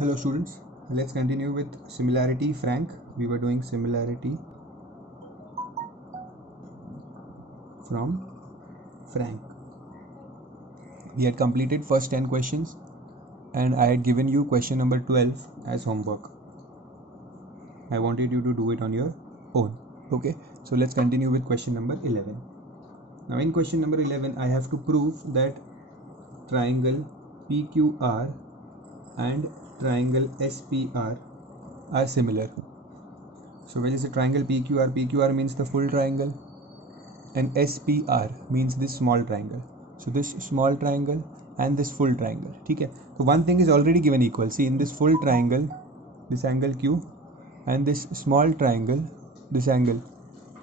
Hello students, let's continue with similarity Frank. We were doing similarity from Frank. We had completed first 10 questions and I had given you question number 12 as homework. I wanted you to do it on your own. Okay, so let's continue with question number 11. Now in question number 11 I have to prove that triangle PQR and triangle SPR are similar. So when is the triangle PQR? PQR means the full triangle and SPR means this small triangle. So this small triangle and this full triangle. Okay. So one thing is already given equal. See, in this full triangle, this angle Q and this small triangle, this angle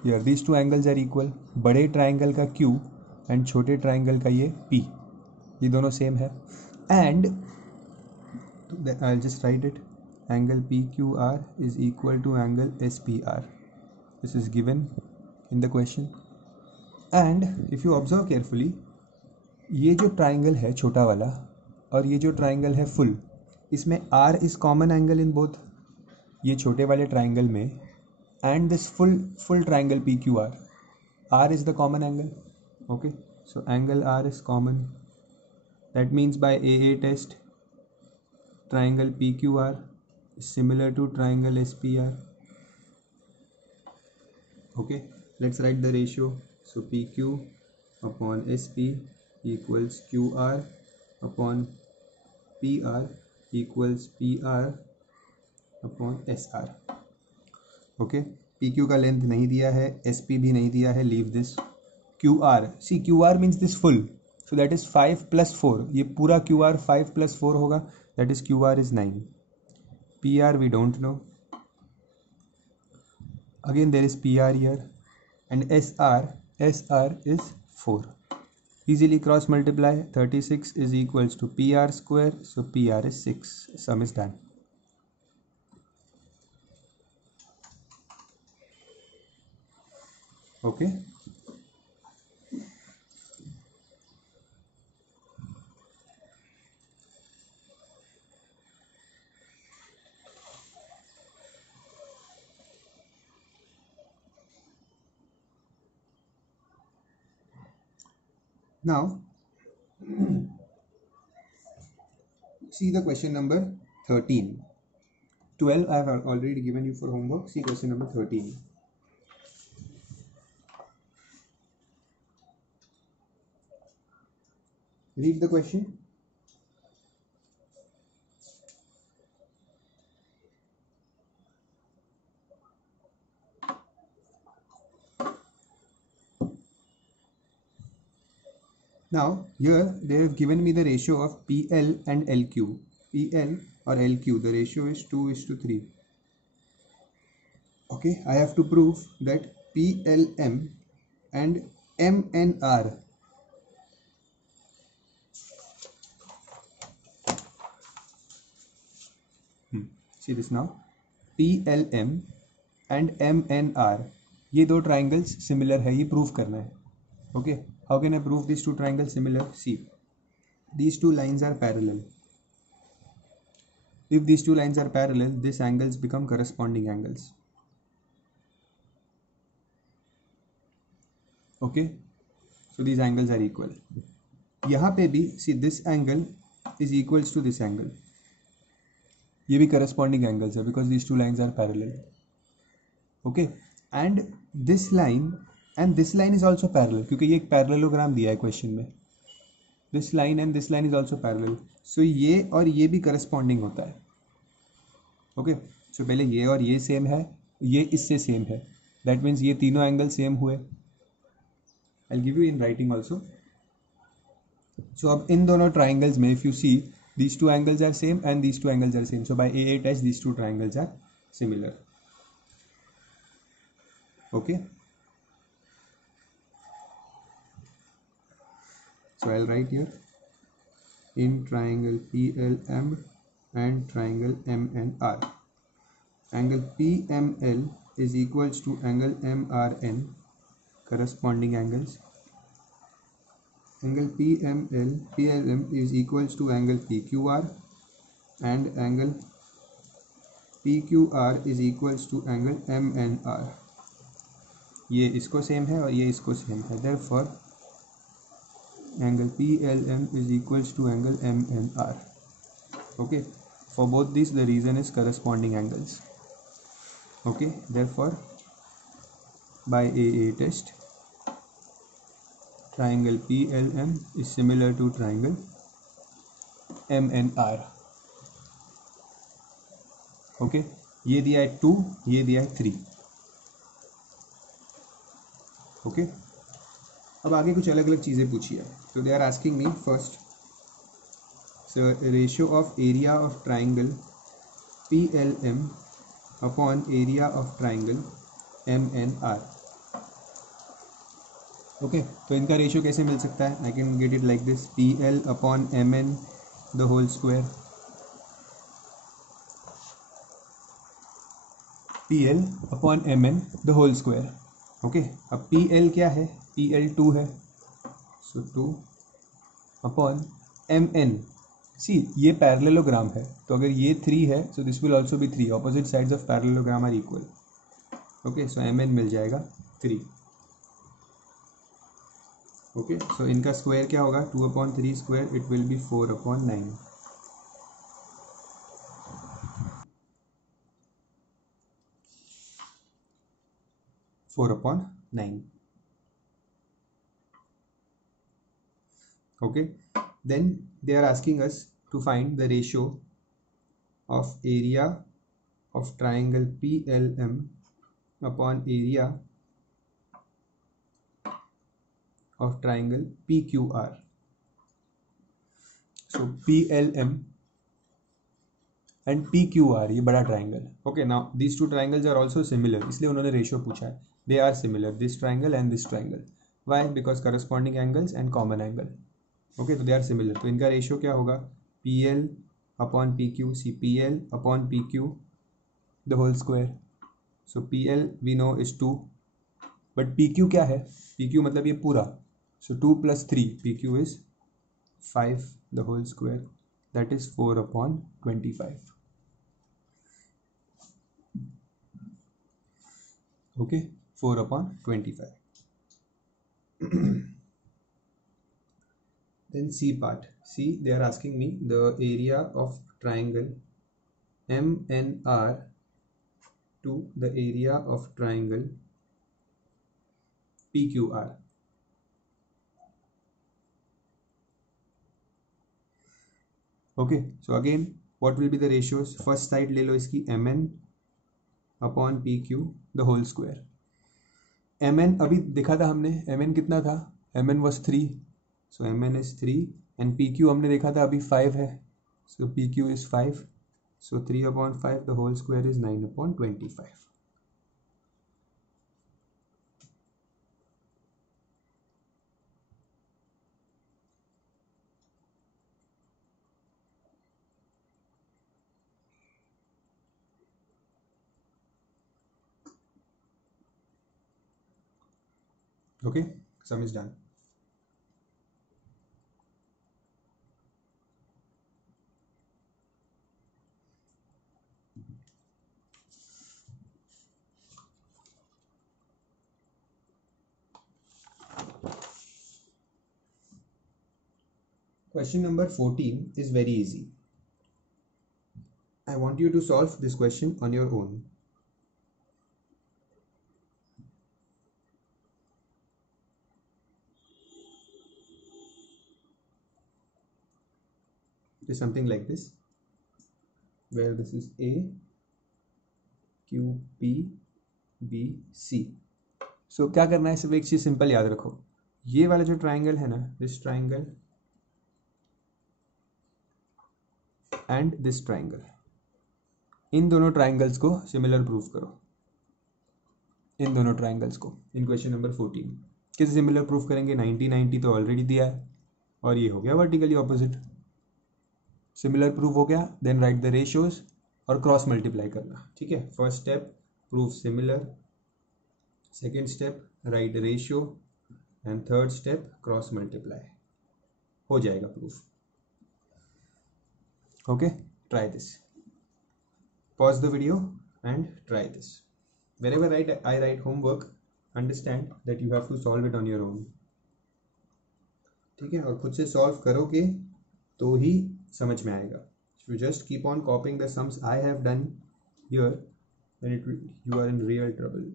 here, these two angles are equal. बड़े triangle का Q and छोटे triangle का ये P, ये दोनों same है. And I'll just write it. Angle PQR is equal to angle SPR. This is given in the question. And if you observe carefully, ये जो triangle है छोटा वाला और ये जो triangle है full, इसमें R is common angle in both. ये छोटे वाले triangle में and this full triangle PQR, R is the common angle. Okay, so angle R is common. That means by AA test, triangle PQR is similar to triangle SPR. Okay, let's write the ratio. So PQ upon SP equals QR upon PR equals PR upon SR. Okay, PQ का length नहीं दिया है, SP भी नहीं दिया है, leave this. QR, see QR means this full, so that is 5 plus 4. ये पूरा QR 5 plus 4 होगा, that is QR is 9. PR we don't know. Again there is PR here, and SR is 4. Easily cross multiply. 36 is equals to PR square, so PR is 6. Sum is done. Okay. Now, see the question number 13. 12 I have already given you for homework. See question number 13. Read the question. Now here they have given me the ratio of PL and LQ. PL or LQ, the ratio is 2:3. Okay, I have to prove that PLM and MNR see this now, PLM and MNR ये दो triangles similar है, ये prove करना है. Okay, how can I prove these two triangles similar? See, these two lines are parallel. If these two lines are parallel, these angles become corresponding angles. Okay, so these angles are equal. यहाँ पे भी see this angle is equals to this angle. ये भी corresponding angles है because these two lines are parallel. Okay, and this line and this line is also parallel क्योंकि ये एक parallelogram दिया है question में. This line and this line is also parallel. So ये और ये भी corresponding होता है. Okay, so पहले ये और ये same है, ये इससे same है. That means ये तीनों angle same हुए. I'll give you in writing also. So अब इन दोनों triangles में if you see these two angles are same and these two angles are same. So by AA test these two triangles are similar. Okay. So I'll write here in triangle PLM and triangle MNR. Angle PML is equals to angle MRN, corresponding angles. Angle PLM is equals to angle PQR and angle PQR is equals to angle MNR. ये इसको same है और ये इसको same है, therefore angle PLM is equals to angle MNR. Okay, for both these the reason is corresponding angles. Okay, therefore by AA test triangle PLM is similar to triangle MNR. Okay, ये दिया है 2, ये दिया है 3. Okay अब आगे कुछ अलग अलग चीज़ें पूछी है. तो they are asking me first ratio of area of triangle PLM upon area of triangle MNR. Okay तो इनका रेशियो कैसे मिल सकता है? I can get it like this, PL upon MN the whole square. PL upon MN the whole square. Okay अब PL क्या है? PL 2 है, सो 2 अपॉन MN. सी ये पैरेललोग्राम है, तो अगर ये 3 है so this will also be 3. Opposite sides of parallelogram are equal. Okay so MN मिल जाएगा 3. ओके सो इनका स्क्वायर क्या होगा? 2 upon 3 square, it will be 4 upon 9. upon 9. Okay, then they are asking us to find the ratio of area of triangle PLM upon area of triangle PQR. So PLM and PQR ये बड़ा triangle. Okay now these two triangles are also similar, इसलिए उन्होंने ratio पूछा है. They are similar, this triangle and this triangle. Why? Because corresponding angles and common angle. Okay, तो they are similar. तो इनका ratio क्या होगा? PL upon PQ. See PL upon PQ the whole square. So PL we know is 2, but PQ क्या है? PQ मतलब ये पूरा. So 2 plus 3, PQ is 5 the whole square. That is 4 upon 25. Okay, 4 upon 25. Then C part. See, they are asking me the area of triangle MNR to the area of triangle PQR. Okay, so again what will be the ratios? First side ले लो इसकी MN upon PQ the whole square. MN अभी देखा था हमने, MN कितना था? MN was 3, so MN is 3, and PQ हमने देखा था अभी 5 है, so PQ is 5, so 3 upon 5 the whole square is 9 upon 25. Okay, sum is done. Question number 14 is very easy. I want you to solve this question on your own. It is something like this, where this is A, Q, P, B, C. So क्या करना है? सिर्फ एक चीज simple याद रखो, ये वाला जो ट्राइंगल है ना, this triangle and this triangle, इन दोनों ट्राइंगल्स को सिमिलर प्रूव करो. इन दोनों ट्राइंगल्स को इन क्वेश्चन नंबर 14 कैसे सिमिलर प्रूफ करेंगे? 90 90 तो ऑलरेडी दिया है और ये हो गया वर्टिकली ऑपोजिट. सिमिलर प्रूफ हो गया, देन राइट द रेशियोज और क्रॉस मल्टीप्लाई करना. ठीक है, first step proof similar, second step right ratio, and third step cross multiply. हो जाएगा proof. Okay try this. Pause the video and try this. Wherever I write homework, understand that you have to solve it on your own. ठीक है, और खुद से solve करोगे तो ही समझ में आएगा. If you just keep on copying the sums I have done here, then you are in real trouble.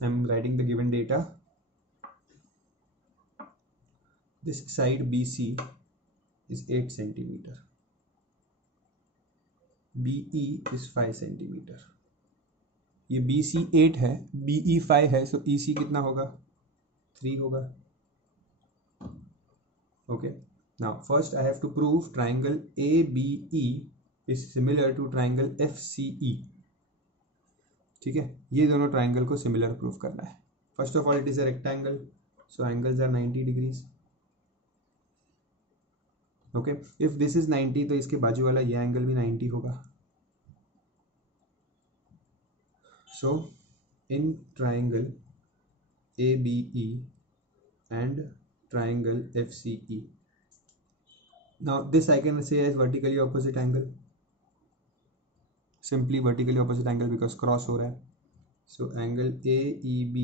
I'm writing the given data. This side BC is 8 centimeter. BE is 5 centimeter. ये BC 8 है, BE 5 है, so EC कितना होगा? 3 होगा. Okay. Now first I have to prove triangle ABE is similar to triangle FCE. ठीक है, ये दोनों ट्राइंगल को सिमिलर प्रूफ करना है. First of all it is a rectangle, so angles are 90 degrees. Okay, if this is 90 तो इसके बाजू वाला ये एंगल भी 90 होगा. So in triangle ABE and triangle FCE, now this I can say as vertically opposite angle. Simply vertically opposite angle because cross हो रहा है. So angle AEB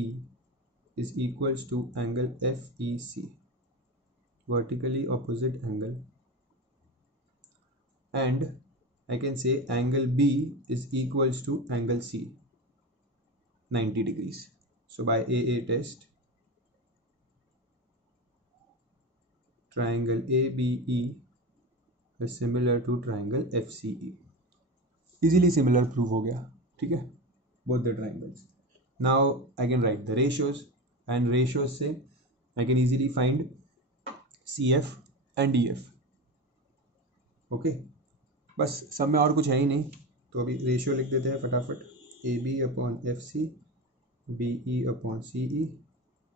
is equals to angle FEC, vertically opposite angle, and I can say angle B is equals to angle C, 90 degrees. So by AA test, triangle ABE is similar to triangle FCE. Easily similar proof हो गया. ठीक है, both the triangles. Now I can write the ratios, and ratios से I can easily find CF and DF. Okay, बस सब में और कुछ है ही नहीं, तो अभी रेशियो लिख देते हैं फटाफट. AB upon FC, BE upon CE.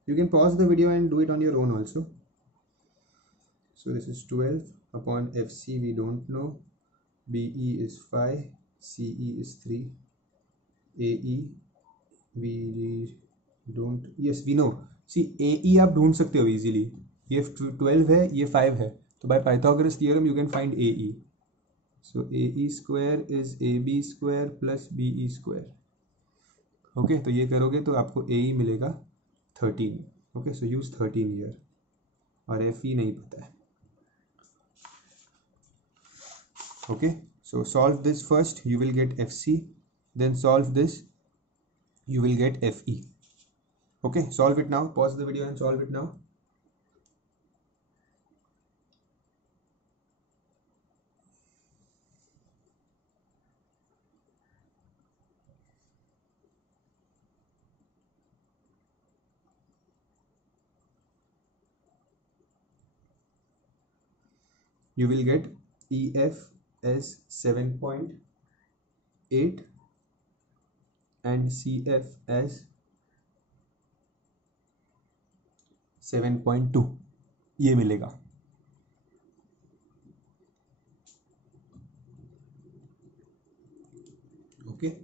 You can pause the video and do it on your own also. So this is 12 upon FC, we don't know. BE is 5, CE is 3, AE we don't, yes we know. See AE आप ढूंढ सकते हो easily. ये 12 है, ये 5 है, तो by Pythagoras theorem you can find AE. So AE square is AB square plus BE square. Okay, तो ये करोगे तो आपको AE मिलेगा 13. ओके, सो यूज 13 here, और FE नहीं पता है. Okay, so solve this first, you will get FC, then solve this, you will get FE. Okay, solve it now. Pause the video and solve it now. You will get EF as 7.8 and CF as 7.2. ये मिलेगा. Okay.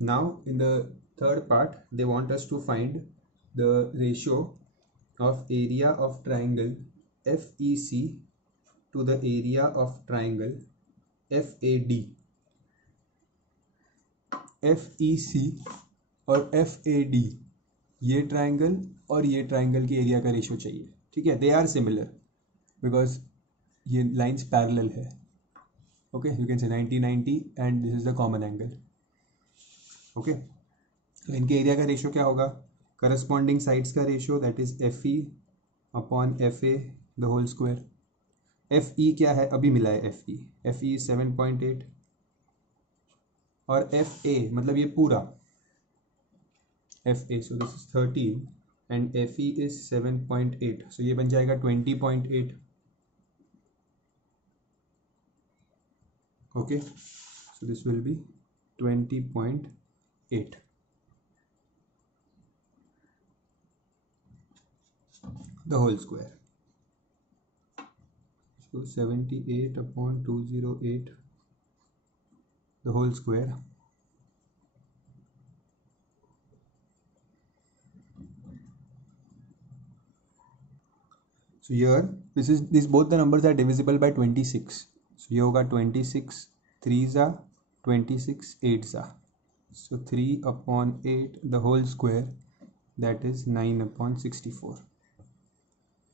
Now in the third part they want us to find the ratio of area of triangle FEC to the area of triangle FAD. FEC और FAD, ये triangle और ये triangle के area का ratio चाहिए. ठीक है, दे आर सिमिलर बिकॉज ये लाइंस पैरेलल है. Okay, you can say 90-90 and this is the common angle. Okay, तो इनके एरिया का रेशियो क्या होगा? करस्पॉन्डिंग साइड्स का ratio, that is FE upon FA the whole square. FE क्या है? अभी मिला है FE. FE 7.8 और FA मतलब ये पूरा FA, so this is 13 and FE is 7.8, so ये बन जाएगा 20.8. okay, so this will be 20.8. the whole square. So 78 upon 208 the whole square. So here these both the numbers are divisible by 26. So ये होगा 26 3s are 26 8s are. So 3/8 the whole square, that is 9/64.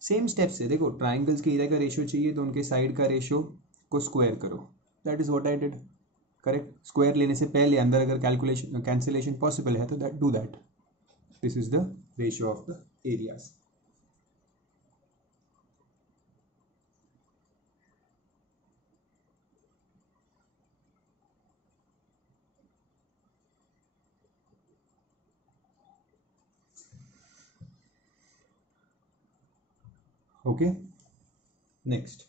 Same step से देखो, triangles के area का ratio चाहिए तो उनके side का रेशियो को स्क्वायर करो. That is what I did. Correct. Square लेने से पहले अंदर अगर कैलकुलेशन कैंसिलेशन पॉसिबल है तो that do that. This is the ratio of the areas. Okay, next.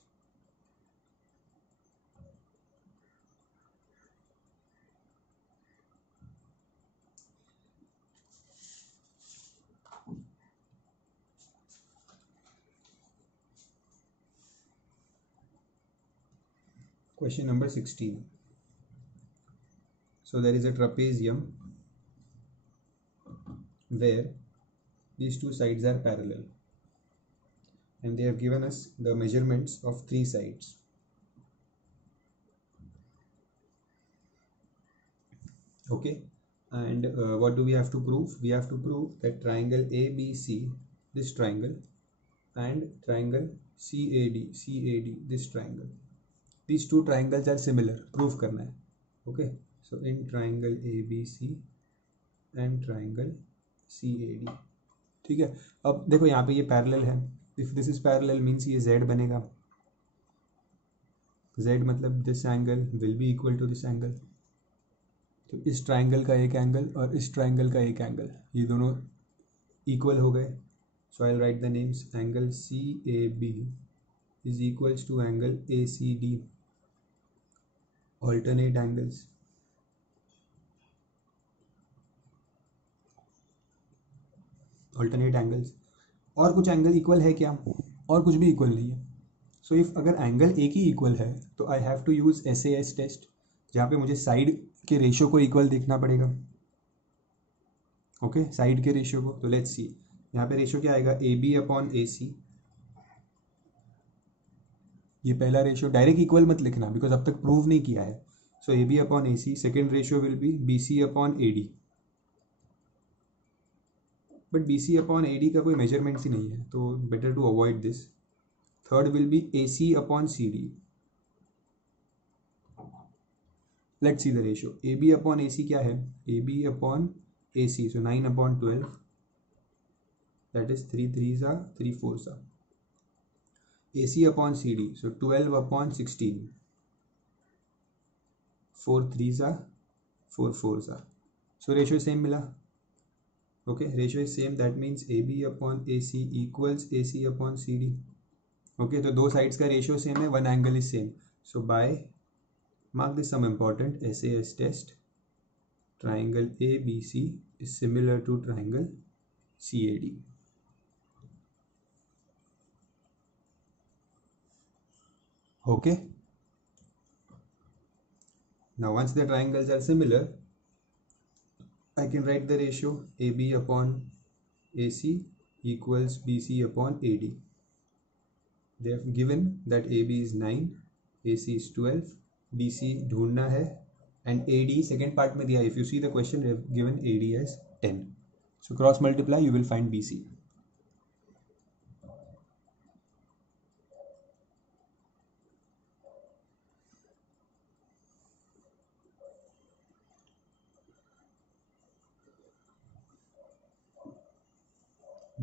Question number 16. So there is a trapezium where these two sides are parallel, and they have given us the measurements of three sides. Okay, and what do we have to prove? We have to prove that triangle ABC, this triangle, and triangle CAD, this triangle, these two triangles are similar. Prove करना है. Okay, so in triangle ABC and triangle CAD. ठीक है. अब देखो यहाँ पे ये parallel है. If this is parallel means ये z बनेगा. z मतलब this angle will be equal to this angle. तो इस ट्राइंगल का एक एंगल और इस ट्राइंगल का एक एंगल, ये दोनों इक्वल हो गए. So I will write the names. Angle CAB is equals to angle ACD. Alternate angles. Alternate angles. और कुछ एंगल इक्वल है क्या? और कुछ भी इक्वल नहीं है. सो इफ अगर एंगल एक ही इक्वल है तो I have to use SAS test, जहाँ पे मुझे साइड के रेशियो को इक्वल देखना पड़ेगा. ओके, साइड के रेशियो को. तो लेट्स सी, यहाँ पे रेशियो क्या आएगा? AB/AC. ये पहला रेशियो. डायरेक्ट इक्वल मत लिखना बिकॉज अब तक प्रूव नहीं किया है. So AB/AC. Second ratio will be BC/AD. But BC/AD का कोई मेजरमेंट्स ही नहीं है, तो better to avoid this. Third will be AC/CD. Let's see the ratio. AB/AC क्या है? AB/AC, so 9/12, that is 3 3s are 3 4s are. AC/CD, so 12/16, 4 3s are 4 4s are. So ratio same मिला. Okay, ratio is same, that means AB/AC equals AC/CD. Okay, तो दो sides का ratio same है, one angle is same. So by mark this some important SAS test. Triangle ABC is similar to triangle CAD. Okay, now once the triangles are similar, I can write the ratio AB/AC equals BC/AD. They have given that AB is 9, AC is 12, BC ढूंढना है, and AD second part में दिया. If you see the question they have given AD as 10. So cross multiply, you will find BC.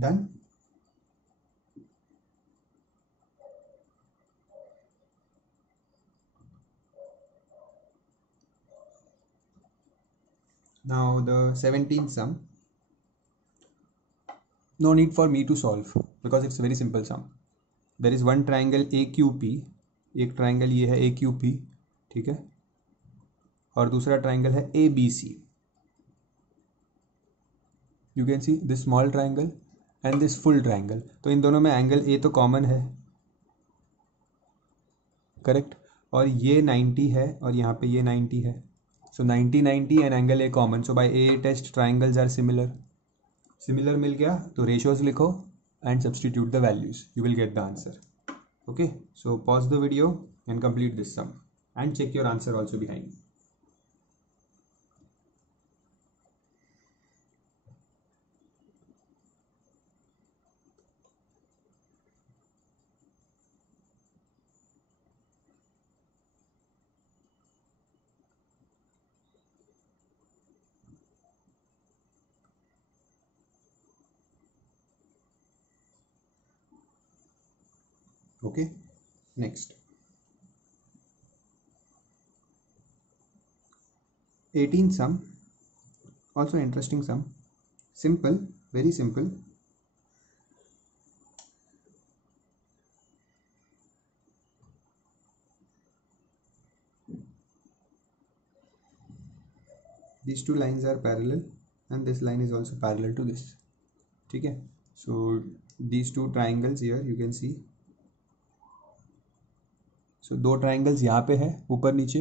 Done. Now the 17th sum. No need for me to solve because it's a very simple sum. There is one triangle AQP. एक triangle ये है AQP, ठीक है, और दूसरा triangle है ABC. You can see this small triangle and this full triangle. तो इन दोनों में एंगल A तो कॉमन है, करेक्ट, और ये 90 है और यहाँ पे ये 90 है. So 90 90 and angle A common. So by A test triangles are similar. Similar मिल गया तो ratios लिखो and substitute the values. You will get the answer. Okay. So pause the video and complete this sum and check your answer also behind. Okay, next 18 sum, also interesting sum, simple, very simple. These two lines are parallel and this line is also parallel to this. Okay, so these two triangles here you can see. So दो triangles यहाँ पे है ऊपर नीचे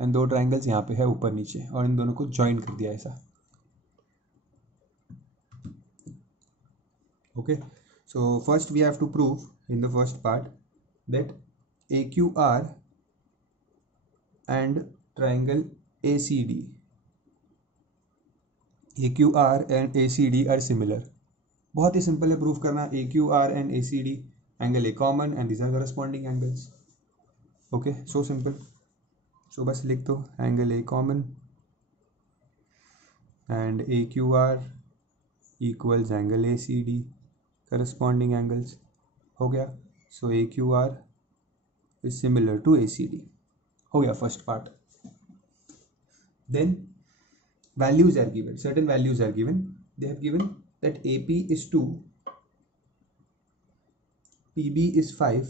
and दो triangles यहाँ पे है ऊपर नीचे और इन दोनों को ज्वाइन कर दिया ऐसा. Okay, so first we have to prove in the first part that AQR and triangle ACD and ACD are similar. बहुत ही सिंपल है प्रूफ करना. AQR and ACD angle A common and these are corresponding angles. Okay, so simple. So बस लिख दो angle A common and AQR equals angle ACD corresponding angles. हो गया. So AQR is similar to ACD. हो गया first part. Then values are given. Certain values are given. They have given that AP is 2, PB is 5,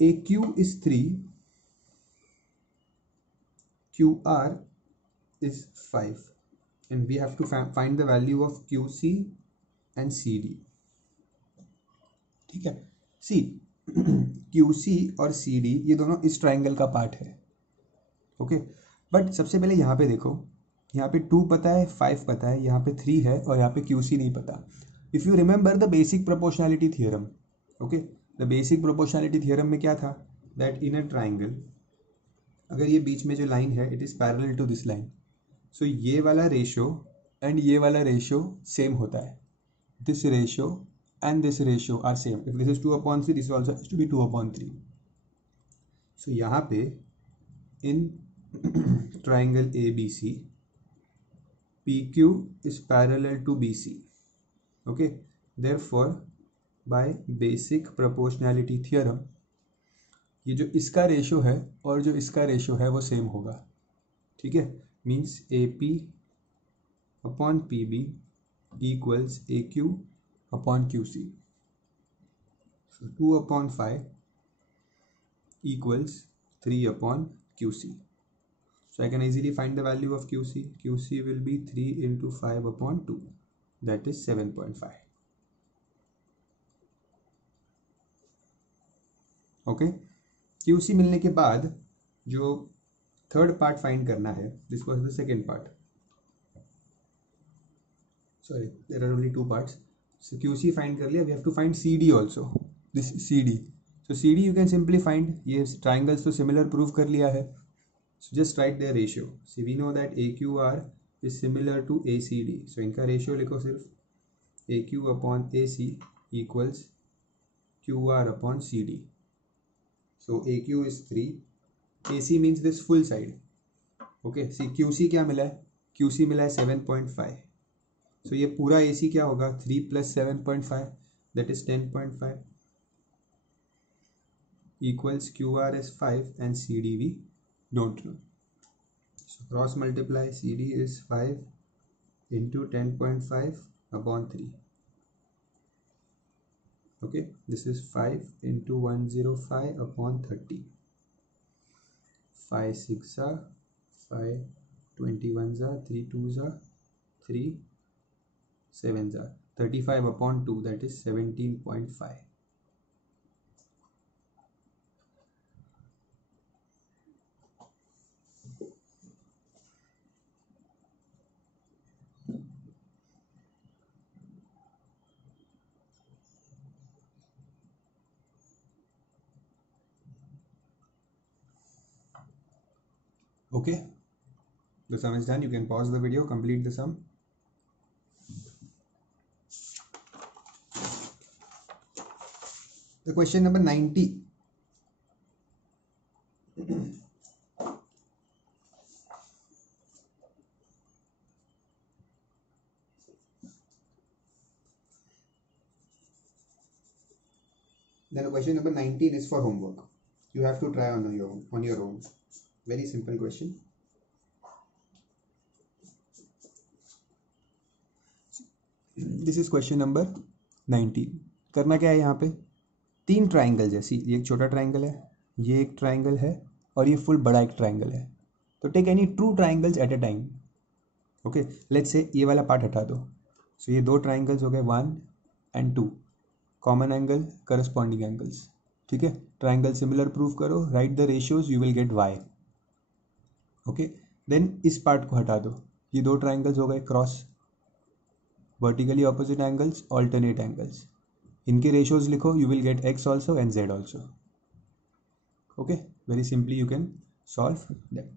AQ is 3, QR is 5, and we have to find the value of QC and CD. ठीक है. See, QC और CD ये दोनों इस triangle का part है. Okay, but सबसे पहले यहाँ पे देखो, यहाँ पे 2 पता है, 5 पता है, यहाँ पे 3 है और यहाँ पे QC नहीं पता. If you remember the basic proportionality theorem. Okay, the basic proportionality theorem में क्या था, दैट इन अ ट्राइंगल अगर ये बीच में जो लाइन है it is parallel to this line, so ये वाला रेशियो एंड ये वाला रेशियो सेम होता है. This ratio and this ratio are same. If this is 2/3, this also has to be 2/3. So यहाँ पे in triangle ABC, PQ is parallel to BC. Okay, therefore by basic proportionality theorem ये जो इसका ratio है और जो इसका ratio है वो सेम होगा. ठीक है, means AP upon PB equals AQ upon QC. So 2/5 equals 3/QC. So I can easily find the value of QC. QC will be 3 into 5/2. That is 7.5. Okay. QC मिलने के बाद जो थर्ड पार्ट फाइंड करना है, this was the second part. Sorry, there are only two parts. So QC find कर लिया. We have to find CD also. This CD. So CD you can simply find. ये triangles तो similar prove कर लिया है. So just write their ratio. So we know that AQR is similar to ACD. So इनका ratio लिखो सिर्फ. AQ upon AC equals QR upon CD. So AQ is 3. AC means this full side. Okay. See QC क्या मिला है? QC मिला है 7.5. So ये पूरा AC क्या होगा, 3 plus 7.5 that is 10.5 equals QR is 5 and CD we don't know. So cross multiply, CD is 5 into 10.5 upon 3. Okay, this is 5 into 105 upon 30. 5 6 are 5, 21 are 3 2s are 3, 7s are 35/2, that is 17.5. Okay, the sum is done. You can pause the video, complete the sum. The question number 90. Then the question number 19 is for homework. You have to try on your own. Very simple question. This is question number 19. करना क्या है यहाँ पे, 3 triangle जैसी, ये एक छोटा triangle है, ये एक ट्राइंगल है और ये फुल बड़ा एक ट्राइंगल है. तो take any 2 triangles at a time. Okay, let's say ये वाला पार्ट हटा दो. सो ये 2 ट्राइंगल्स हो गए 1 and 2. Common angle, corresponding angles. ठीक है, ट्राइंगल सिमिलर प्रूव करो, right the ratios, you will get y. Okay, then इस पार्ट को हटा दो. ये 2 ट्राइंगल्स हो गए cross, vertically opposite angles, alternate angles. इनके रेशियोज लिखो, you will get x also and z also. Okay, very simply you can solve that.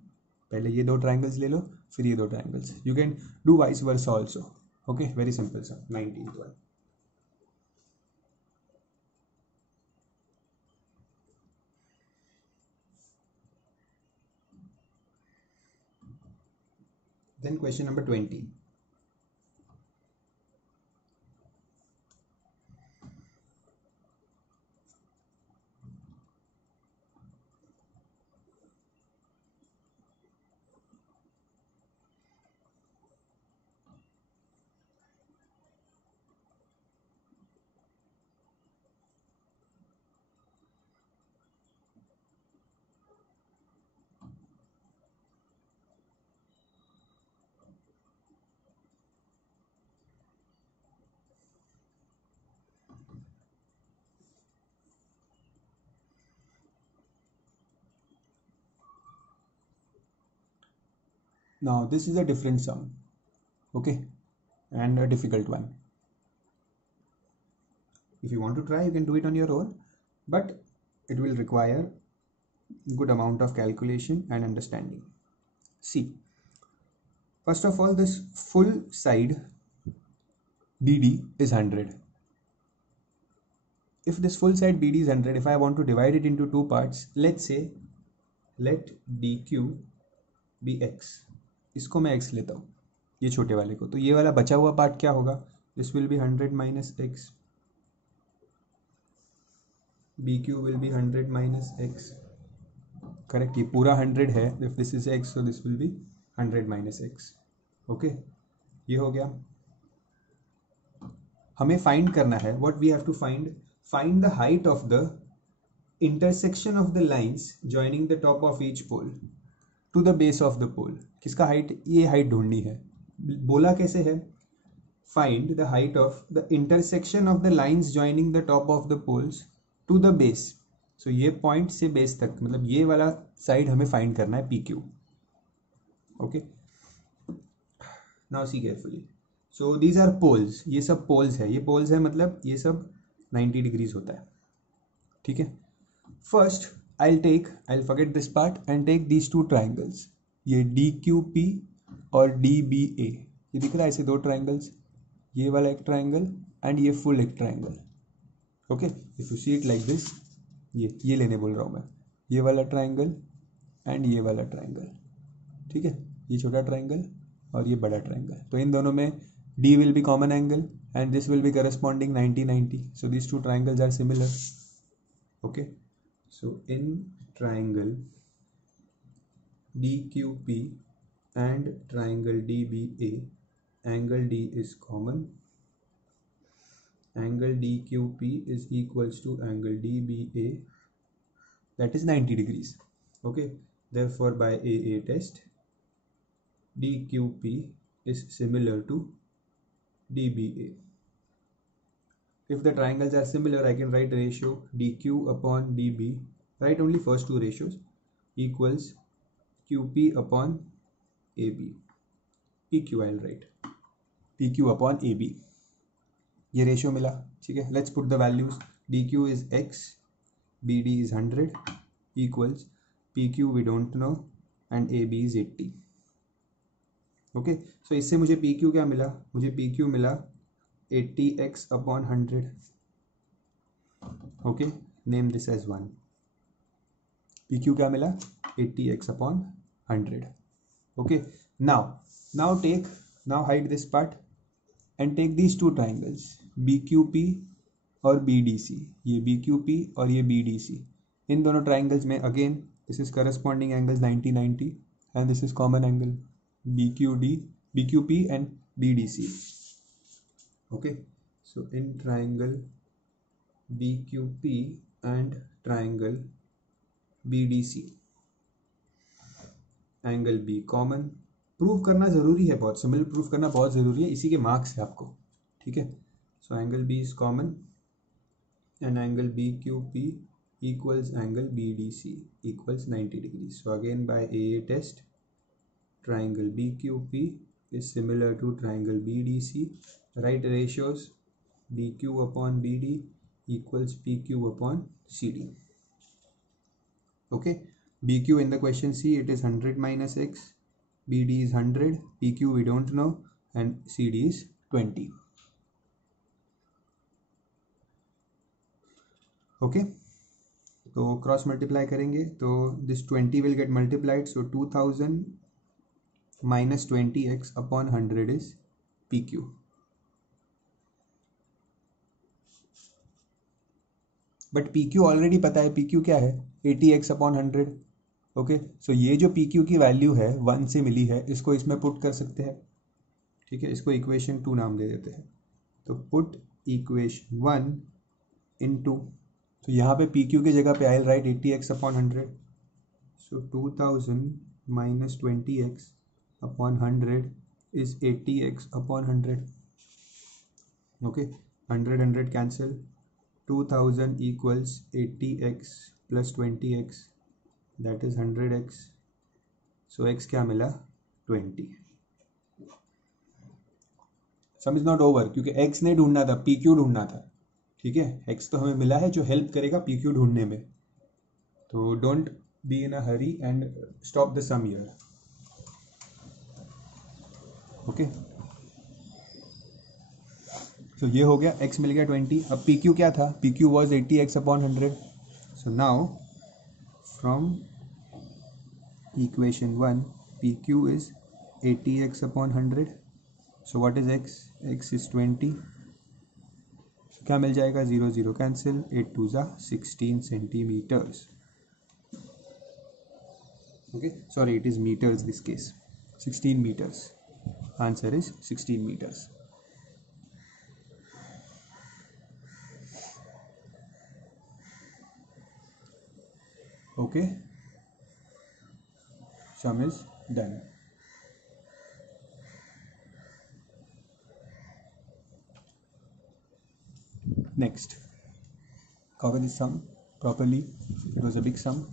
पहले ये 2 ट्राइंगल्स ले लो, फिर ये 2 triangles. You can do vice versa also. Okay, very simple sir. 19th one. Then question number 20. Now this is a different sum, okay, and a difficult one. If you want to try, you can do it on your own, but it will require good amount of calculation and understanding. See, first of all, this full side BD is 100. If this full side BD is 100, if I want to divide it into 2 parts, let's say let DQ be x. इसको मैं x लेता हूँ, ये छोटे वाले को. तो ये वाला बचा हुआ पार्ट क्या होगा, this will be 100 minus x. BQ will be 100 minus x. Correct, ये पूरा 100 है. If this is x, so this will be 100 minus x. Okay, ये हो गया. हमें फाइंड करना है, what we have to find the height of the intersection of the lines joining the top of each pole to the base of the pole. किसका height, ये height ढूंढनी है. बोला कैसे है, find the height of the intersection of the lines joining the top of the poles to the base. So ये point से base तक, मतलब ये वाला साइड हमें फाइंड करना है, PQ. Okay, now see carefully. So these are poles, ये सब पोल्स है. ये पोल्स है मतलब ये सब 90 डिग्रीज होता है. ठीक है, first I'll forget this part and take these 2 triangles. ये DQP और DBA, ये दिख रहा है ऐसे 2 ट्राइंगल्स, ये वाला एक ट्राइंगल एंड ये फुल एक triangle. Okay, if you see it like this, ये लेने बोल रहा हूँ मैं, ये वाला ट्राइंगल एंड ये वाला ट्राइंगल. ठीक है, ये छोटा ट्राइंगल और ये बड़ा ट्राइंगल. तो इन दोनों में D will be common angle and this will be corresponding 90-90. So these 2 triangles are similar. Okay, so in triangle DQP and triangle DBA, angle D is common. Angle DQP is equals to angle DBA, that is 90 degrees. Okay, therefore by AA test, DQP is similar to DBA. If the triangles are similar, I can write ratio DQ upon DB, write only first 2 ratios, equals QP upon AB. PQ I'll write PQ upon AB. ये ratio मिला. ठीक है, let's put the values. DQ is x, BD is 100, equals PQ we don't know, and AB is 80. Okay, सो इससे मुझे PQ क्या मिला? मुझे PQ मिला 80x upon 100. Okay, name this as 1. PQ क्या मिला? 80x upon 100. Okay, now hide this part and take these two triangles BQP और BDC. ये BQP और ये BDC, इन दोनों triangles में again this is corresponding angles 90-90 and this is common angle BQP and BDC. Okay, so in triangle BQP and triangle BDC, angle B common. Prove करना ज़रूरी है, बहुत सिंपल प्रूव करना बहुत ज़रूरी है, इसी के मार्क्स है आपको. ठीक है, so angle B is common and angle B Q P equals angle B D C equals 90 degree. So again by A test, triangle B Q P is similar to triangle B D C. Right ratios B Q upon B D equals P Q upon C D. Okay, BQ in the question C, it is 100 minus X, BD is 100, PQ we don't know, and CD is 20. Okay, तो cross multiply करेंगे तो this 20 will get multiplied, so 2000 minus 20x upon 100 is PQ. But PQ already पता है, PQ क्या है? 80x upon 100. Okay, सो ये जो PQ की वैल्यू है 1 से मिली है, इसको इसमें पुट कर सकते हैं. ठीक है, इसको इक्वेशन 2 नाम दे देते हैं. तो पुट इक्वेशन 1 इनटू, तो यहाँ पे PQ की जगह पे I write 80x upon 100. So 2000 minus 20x upon 100 is 80x upon 100. Okay, 100 cancel, 2000 equals 80x plus 20x, that is 100x. so x क्या मिला? 20. सम इज नॉट ओवर, क्योंकि x ने ढूंढना था, PQ ढूंढना था. ठीक है, x तो हमें मिला है जो हेल्प करेगा PQ ढूंढने में. तो don't be in a hurry and stop the sum here. Okay, तो ये हो गया, x मिल गया 20. अब PQ क्या था? PQ was 80x upon 100. so now from equation 1, PQ is 80x upon 100. so what is x? x is 20. so क्या मिल जाएगा? 0 0 कैंसिल, 8 2 जा 16 centimeters. okay, sorry, it is meters this case, 16 meters. answer is 16 meters. Okay, sum is done. Next, cover this sum properly. It was a big sum.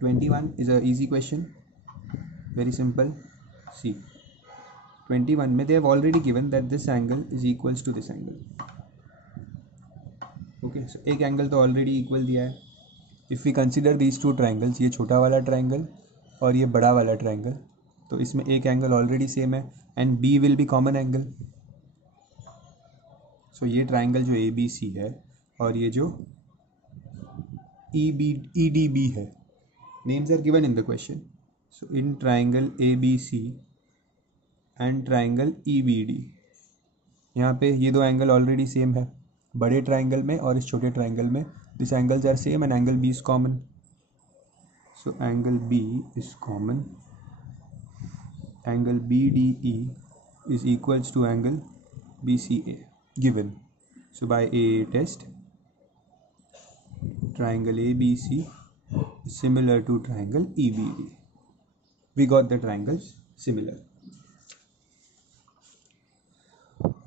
Twenty-one is a easy question, very simple. See, 21 में they have already given that this angle is equals to this angle. okay, so एक angle तो already equal दिया है. If we consider these two triangles, ये छोटा वाला triangle और ये बड़ा वाला ट्राइंगल, तो इसमें एक एंगल ऑलरेडी सेम है and B will be common angle. So ये ट्राइंगल जो ABC है और ये जो EDB है, names are given in the question. so in triangle ABC and triangle EBD, यहाँ पे ये दो एंगल ऑलरेडी सेम है बड़े ट्राइंगल में और इस छोटे ट्राइंगल में. This angles are same and angle B is common. so angle B is common. angle BDE is equals to angle BCA given. so by a test, triangle ABC is similar to triangle EBD. We got the triangles similar.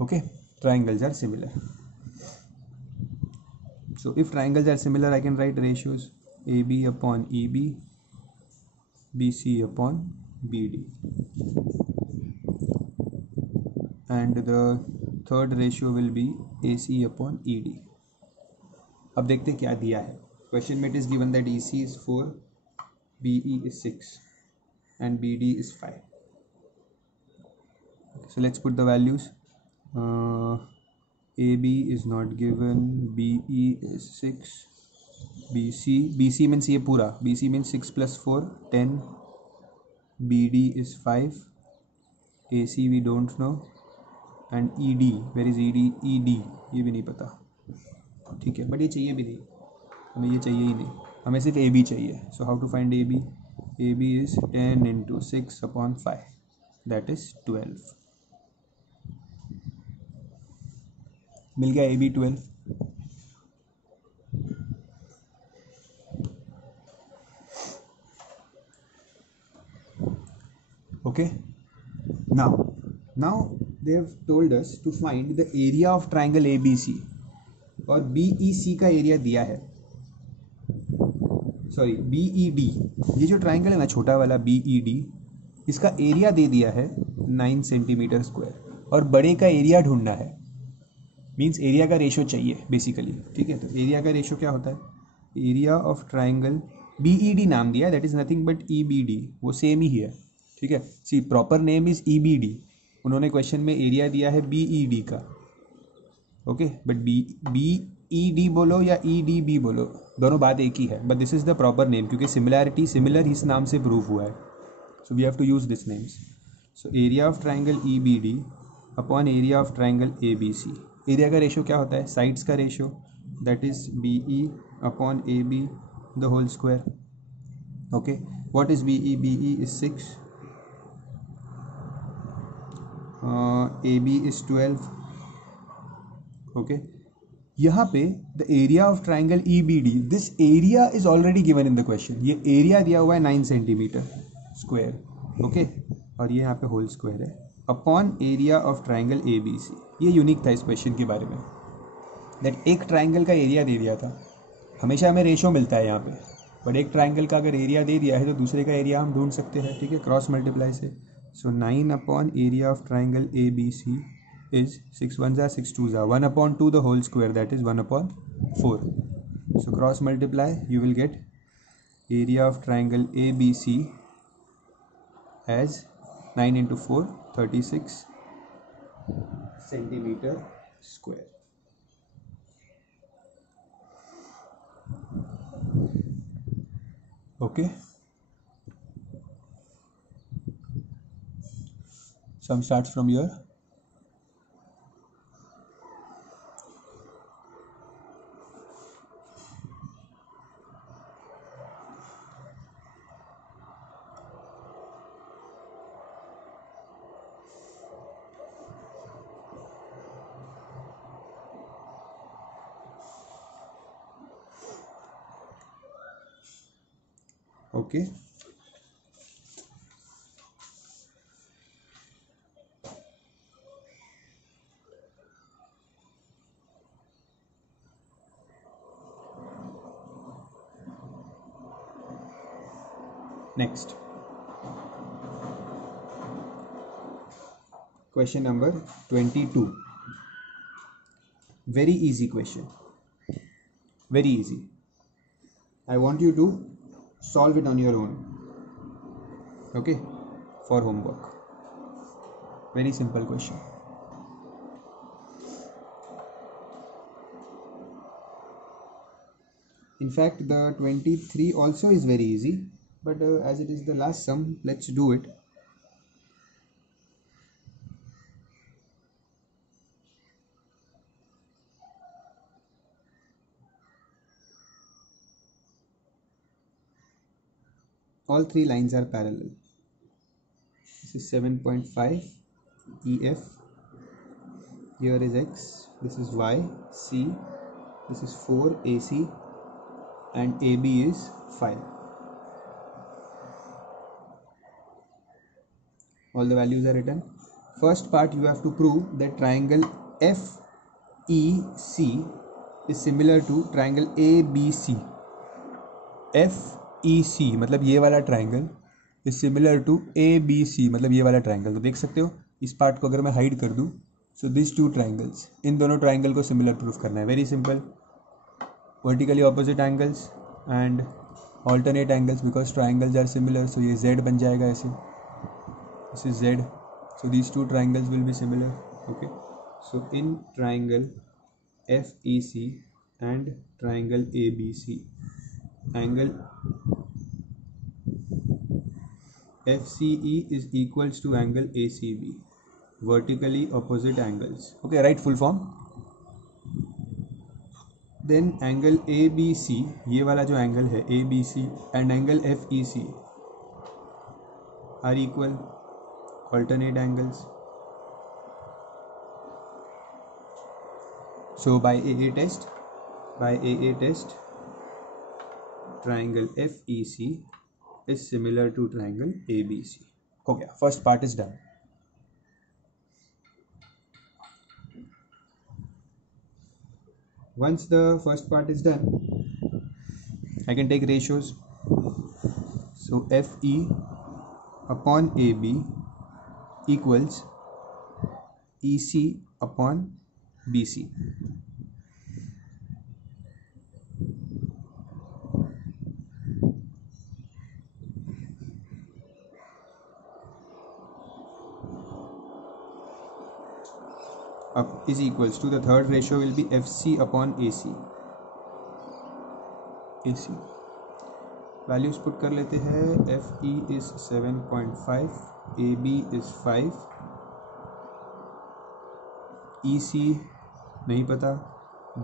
Okay, triangles are similar. So if triangles are similar, I can write ratios AB upon EB, BC upon BD, and the third ratio will be AC upon ED. अब देखते हैं क्या दिया है. Question में it is given that EC is 4, BE is 6 and BD is 5. So let's put the values. AB is not given, BE is 6, BC means ये पूरा, BC means 6 plus 4 10, BD is 5, AC we don't know, and ED, where is ED? ED ये भी नहीं पता, ठीक है, but ये चाहिए भी नहीं, हमें ये चाहिए ही नहीं, हमें सिर्फ AB चाहिए. So how to find AB? AB is 10 into 6 upon 5, that is 12. मिल गया AB 12. Okay, now they have told us to find the area of triangle ABC, और BEC का एरिया दिया है, सॉरी BED, ये जो ट्राइंगल है ना छोटा वाला BED, इसका एरिया दे दिया है 9 सेंटीमीटर स्क्वायर, और बड़े का एरिया ढूंढना है. मीन्स एरिया का रेशो चाहिए बेसिकली, ठीक है. तो एरिया का रेशो क्या होता है? एरिया ऑफ ट्राइंगल BED नाम दिया है, that is nothing but EBD, वो सेम ही है, ठीक है. सी प्रॉपर नेम इज EBD, उन्होंने क्वेश्चन में एरिया दिया है BED का, ओके. बट BED बोलो या EDB बोलो, दोनों बात एक ही है, but this is the proper name, क्योंकि सिमिलैरिटी सिमिलर इस नाम से प्रूव हुआ है. So we have to use this names. So area of triangle EBD upon area of triangle ABC. Area का रेशो क्या होता है? साइड्स का ratio, that is BE upon AB the whole square. Okay, what is BE? BE is 6, AB is 12. Okay, यहाँ पे the area of triangle EBD, this area is already given in the question. ये area दिया हुआ है 9 centimetre square, okay, और ये यहाँ पे होल स्क्वायर है, upon area of triangle ABC. ये यूनिक था इस क्वेश्चन के बारे में, दैट एक ट्राइंगल का एरिया दे दिया था. हमेशा हमें रेशो मिलता है यहाँ पे, बट एक ट्राइंगल का अगर एरिया दे दिया है तो दूसरे का एरिया हम ढूंढ सकते हैं, ठीक है, क्रॉस मल्टीप्लाई से. सो 9 upon area of triangle ABC is 6 1s are 6 2s are 1 upon 2 the whole square, that is 1 upon 4. So cross multiply, you will get area of triangle ABC as 9 into 4 36 centimeter square. Okay, sum starts from here. Okay, next question number 22. Very easy question, very easy. I want you to solve it on your own, okay, for homework. Very simple question. In fact, the 23 also is very easy, but as it is the last sum, let's do it. All three lines are parallel. This is 7.5 EF, here is X, this is Y, C, this is 4 AC, and AB is 5. All the values are written. First part, you have to prove that triangle FEC is similar to triangle ABC. FEC मतलब ये वाला triangle is similar to ABC मतलब ये वाला triangle. तो देख सकते हो इस पार्ट को अगर मैं हाइड कर दूँ, सो दिस टू ट्राइंगल्स, इन दोनों ट्राइंगल को सिमिलर प्रूफ करना है. Very simple. Vertically opposite angles and alternate angles because triangles are similar. So ये Z बन जाएगा ऐसे. This is Z. So these two triangles will be similar. Okay, so in triangle FEC and triangle ABC, angle FCE is equals to angle ACB, vertically opposite angles. Okay, right, full form. Then angle ABC, ये वाला जो angle है ABC and angle FEC are equal, alternate angles. So by AA test, triangle FEC is similar to triangle ABC. Okay, first part is done. Once the first part is done, I can take ratios. So FE upon AB equals EC upon BC. Up is equals to, the third ratio will be FC upon AC. Values put कर लेते हैं. FE is 7.5, AB is 5, EC नहीं पता,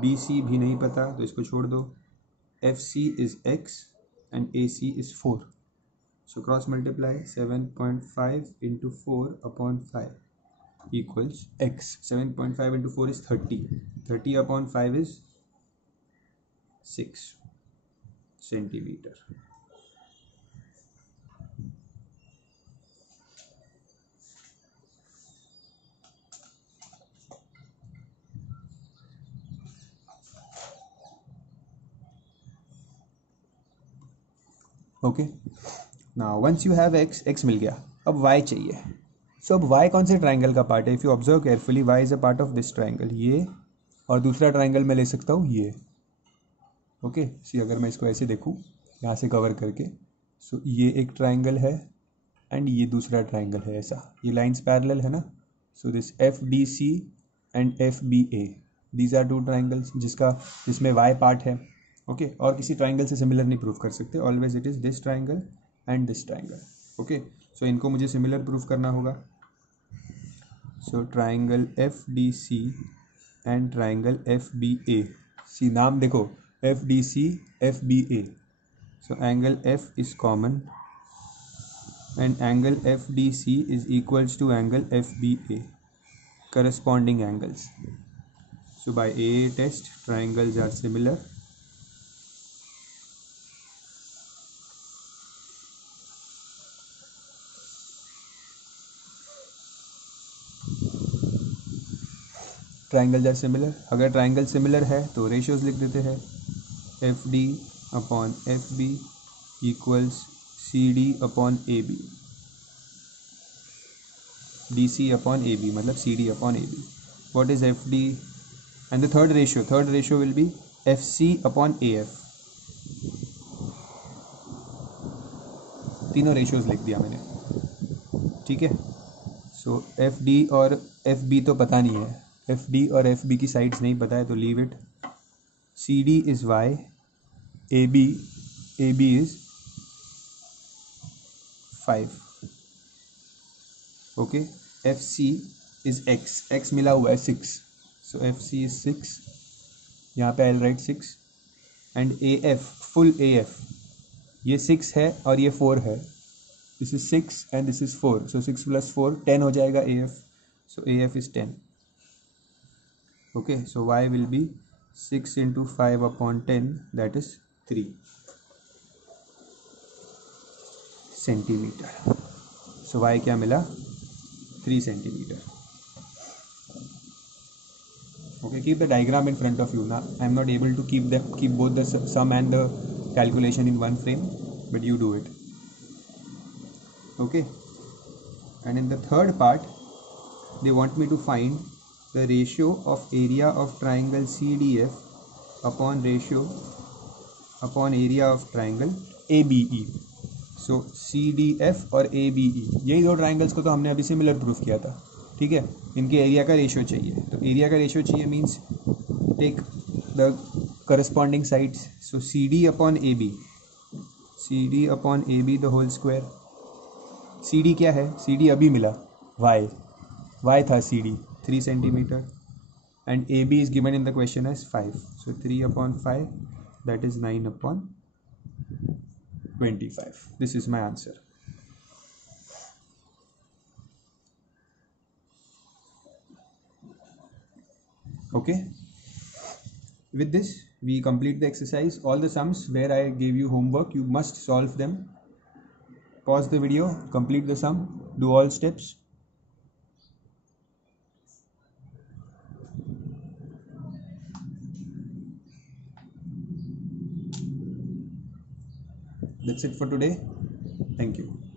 BC भी नहीं पता तो इसको छोड़ दो. FC is X and AC is 4. So cross multiply 7.5 into 4 upon 5 equals X. 7.5 into 4 is 30. 30 upon 5 is 6 centimeter. Okay, now once you have x मिल गया. अब y चाहिए. सो अब y कौन से ट्राइंगल का पार्ट है? If you observe carefully, y is a part of this triangle. ये और दूसरा ट्राइंगल मैं ले सकता हूँ ये. ओके, सी अगर मैं इसको ऐसे देखूँ यहाँ से कवर करके, सो ये एक ट्राइंगल है एंड ये दूसरा ट्राइंगल है. ऐसा ये लाइन्स पैरेलल है ना. So this FDC and FBA, these are two triangles जिसमें y पार्ट है. ओके, और किसी ट्राइंगल से सिमिलर नहीं प्रूफ कर सकते. Always it is this triangle and this triangle. Okay, so इनको मुझे सिमिलर प्रूफ करना होगा. So triangle FDC and triangle FBA. See नाम देखो, FDC FBA. So angle F is common and angle FDC is equals to angle FBA, corresponding angles. So by AA test, triangles are similar. Triangles are similar. अगर triangle similar है तो ratios लिख देते हैं. FD upon FB equals CD upon AB, DC upon AB मतलब CD upon AB. What is FD? And the third ratio will be FC upon AF. तीनों ratios लिख दिया मैंने. ठीक है. सो FD और FB तो पता नहीं है. FD और FB की साइड्स नहीं पता है तो leave it. CD is Y, AB is 5. Okay, FC is X मिला हुआ है 6. सो FC इज 6. यहाँ पे I'll write 6. And AF, full AF, ये 6 है और ये 4 है. This is 6 and this is 4. सो 6 + 4 10 हो जाएगा AF. So AF is 10. Okay, so y will be 6 into 5 upon 10, that is 3 centimeter. So y क्या मिला? 3 centimeter. Okay, keep the diagram in front of you. Now I am not able to keep both the sum and the calculation in one frame, but you do it. Okay, and in the third part they want me to find the ratio of area of triangle CDF upon area of triangle ABE. So CDF और ABE, यही दो triangles को तो हमने अभी similar proof किया था. ठीक है, इनके एरिया का रेशियो चाहिए. तो एरिया का रेशियो चाहिए means take the corresponding sides. So CD upon AB the whole square. CD क्या है? CD अभी मिला, y था CD 3 centimetre, and AB is given in the question as 5. So 3 upon 5, that is 9 upon 25. This is my answer. Okay, with this we complete the exercise. All the sums where I gave you homework, you must solve them. Pause the video, complete the sum, do all steps. That's it for today. Thank you.